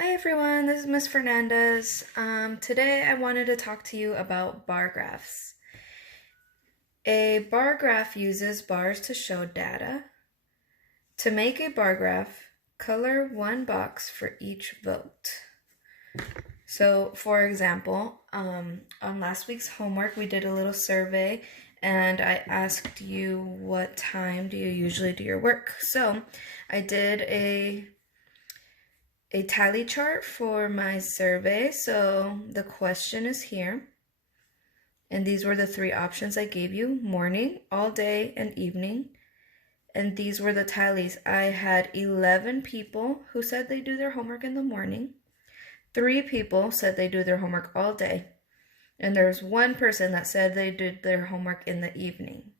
Hi everyone, this is Miss Fernandez. Today I wanted to talk to you about bar graphs. A bar graph uses bars to show data. To make a bar graph, color one box for each vote. So for example, on last week's homework we did a little survey and I asked you what time do you usually do your work. So I did a tally chart for my survey. So the question is here. And these were the three options I gave you: morning, all day, and evening. And these were the tallies. I had 11 people who said they do their homework in the morning. 3 people said they do their homework all day. And there's 1 person that said they did their homework in the evening.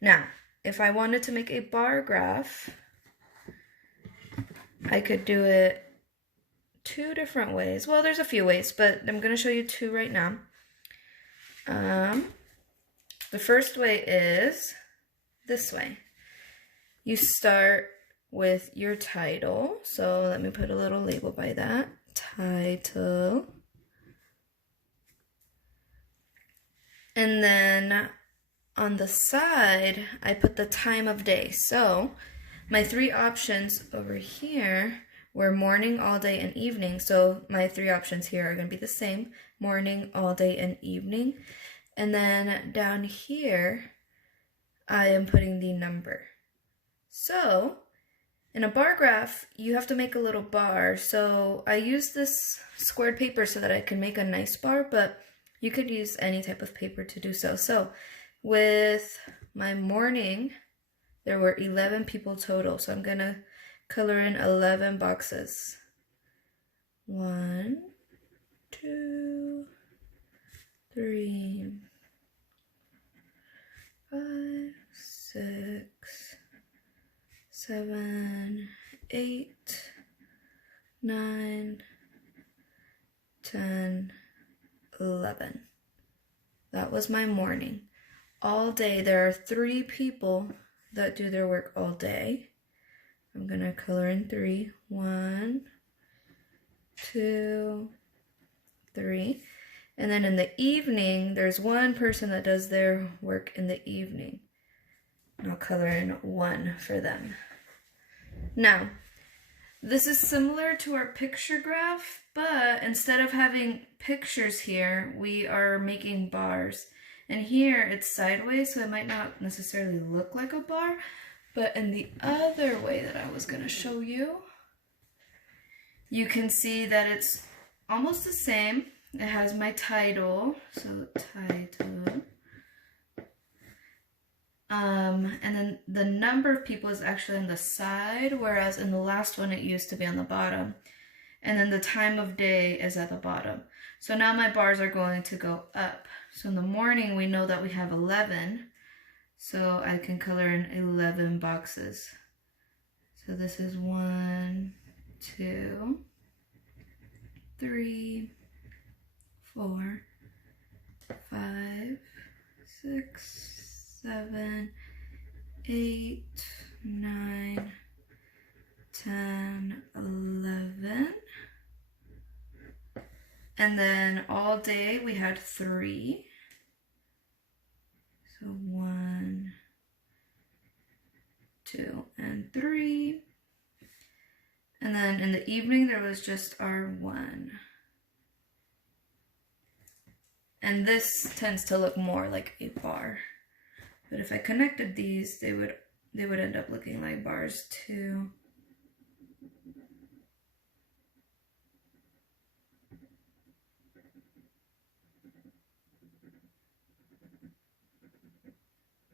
Now, if I wanted to make a bar graph, I could do it 2 different ways. Well, there's a few ways, but I'm going to show you 2 right now. The first way is this way. You start with your title. So let me put a little label by that. Title. And then on the side, I put the time of day. So my 3 options over here were morning, all day, and evening. So my 3 options here are going to be the same: morning, all day, and evening. And then down here, I am putting the number. So in a bar graph, you have to make a little bar. So I use this squared paper so that I can make a nice bar, but you could use any type of paper to do so. So with my morning, there were 11 people total. So I'm going to color in 11 boxes. 1, 2, 3, 5, 6, 7, 8, 9, 10, 11. That was my morning. All day, there are 3 people that do their work all day. I'm going to color in 3. 1, 2, 3. And then in the evening, there's 1 person that does their work in the evening. And I'll color in 1 for them. Now, this is similar to our picture graph, but instead of having pictures here, we are making bars. And here it's sideways, so it might not necessarily look like a bar, but in the other way that I was going to show you, you can see that it's almost the same. It has my title, so title. And then the number of people is actually on the side, whereas in the last one it used to be on the bottom. And then the time of day is at the bottom. So now my bars are going to go up. So in the morning we know that we have 11. So I can color in 11 boxes. So this is 1, 2, 3, 4, 5, 6, 7, 8, 9, 10, 11. And then all day we had 3. So 1, 2, and 3. And then in the evening there was just our 1. And this tends to look more like a bar. But if I connected these, they would end up looking like bars too.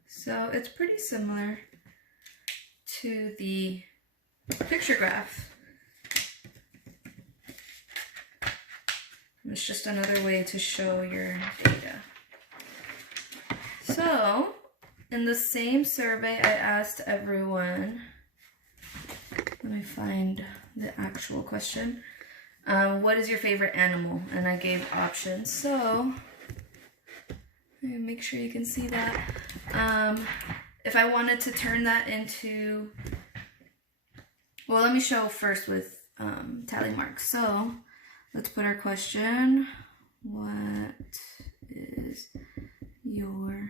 So it's pretty similar to the picture graph. It's just another way to show your data. So in the same survey, I asked everyone, let me find the actual question, what is your favorite animal? And I gave options. So make sure you can see that. If I wanted to turn that into, well, let me show first with tally marks. So let's put our question. What is your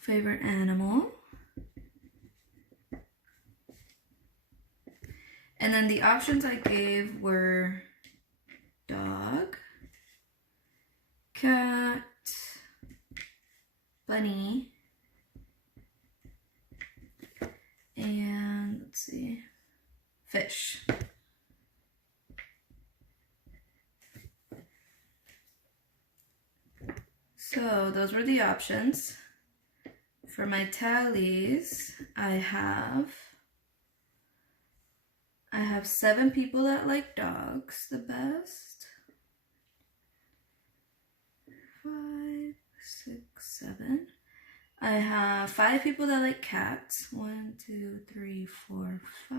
favorite animal? And then the options I gave were dog, cat, bunny, and let's see, fish. So those were the options. For my tallies, I have 7 people that like dogs the best. 5, 6, 7. I have 5 people that like cats. 1, 2, 3, 4, 5.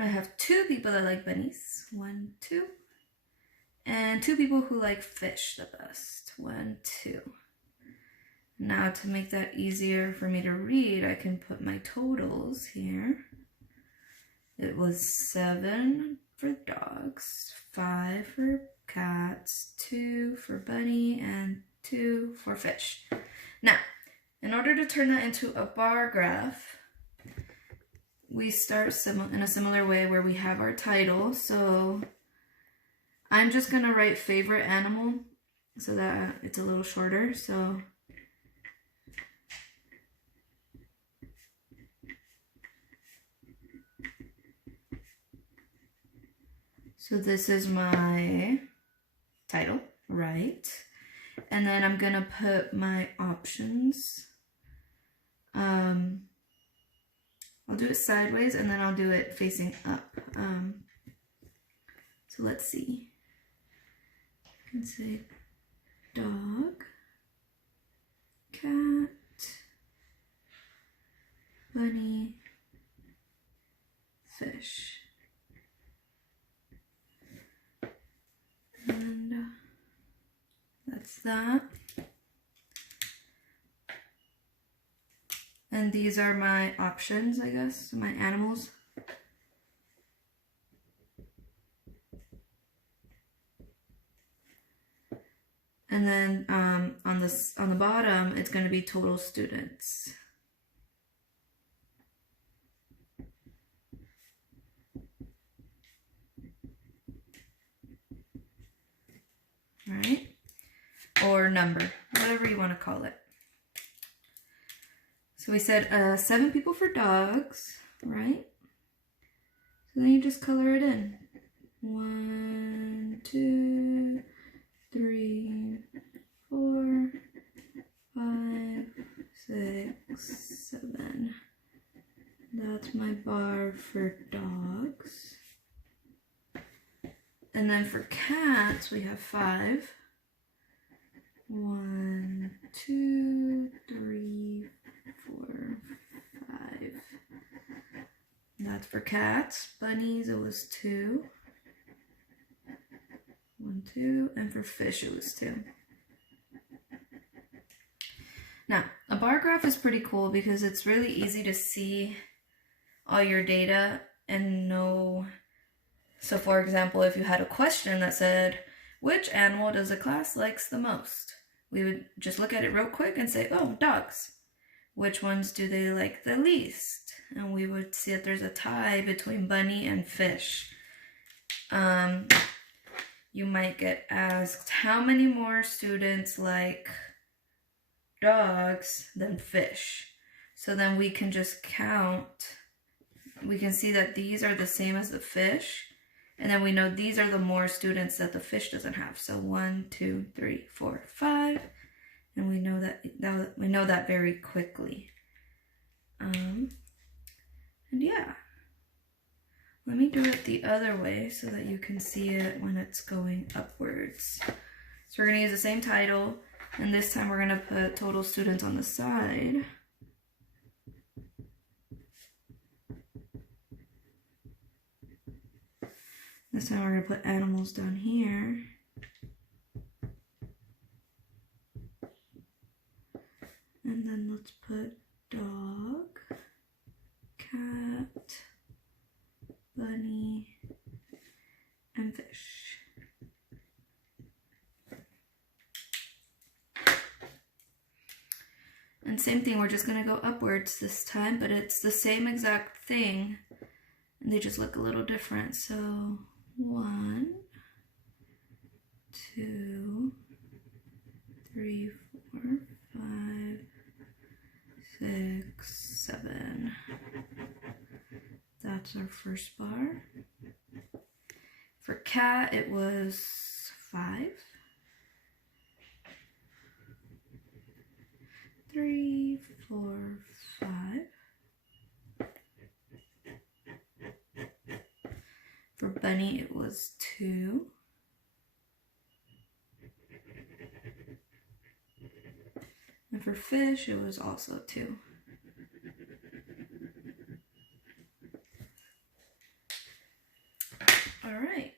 I have 2 people that like bunnies. 1, 2. And 2 people who like fish the best. 1, 2. Now to make that easier for me to read, I can put my totals here. It was 7 for dogs, 5 for cats, 2 for bunny, and 2 for fish. Now, in order to turn that into a bar graph, we start in a similar way where we have our title. So I'm just going to write favorite animal so that it's a little shorter. So this is my title, right? And then I'm gonna put my options. I'll do it sideways and then I'll do it facing up. So let's see. I can say dog, cat, bunny, fish. And that's that. And these are my options, I guess, my animals. And then on the bottom, it's going to be total students. Right? Or number, whatever you want to call it. So we said 7 people for dogs, right? So then you just color it in. 1, 2, 3, 4, 5, 6, 7. That's my bar for dogs. And then for cats, we have 5. 1, 2, 3, 4, 5. That's for cats. Bunnies, it was 2. 1, 2. And for fish, it was 2. Now, a bar graph is pretty cool because it's really easy to see all your data and know. So for example, if you had a question that said, which animal does the class likes the most? We would just look at it real quick and say, oh, dogs. Which ones do they like the least? And we would see that there's a tie between bunny and fish. You might get asked, how many more students like dogs than fish? So then we can just count. We can see that these are the same as the fish. And then we know these are the more students that the fish doesn't have. So 1, 2, 3, 4, 5. And we know that very quickly. And yeah. Let me do it the other way so that you can see it when it's going upwards. So we're going to use the same title. And this time we're going to put total students on the side. This time we're going to put animals down here. And then let's put dog. bunny, and fish. And same thing, we're just going to go upwards this time, but it's the same exact thing, and they just look a little different. So 1, 2, 3, 4, 5, 6, 7. That's our first bar. For cat, it was 5, 3, 4, 5. For bunny, it was 2. And for fish, it was also 2. All right.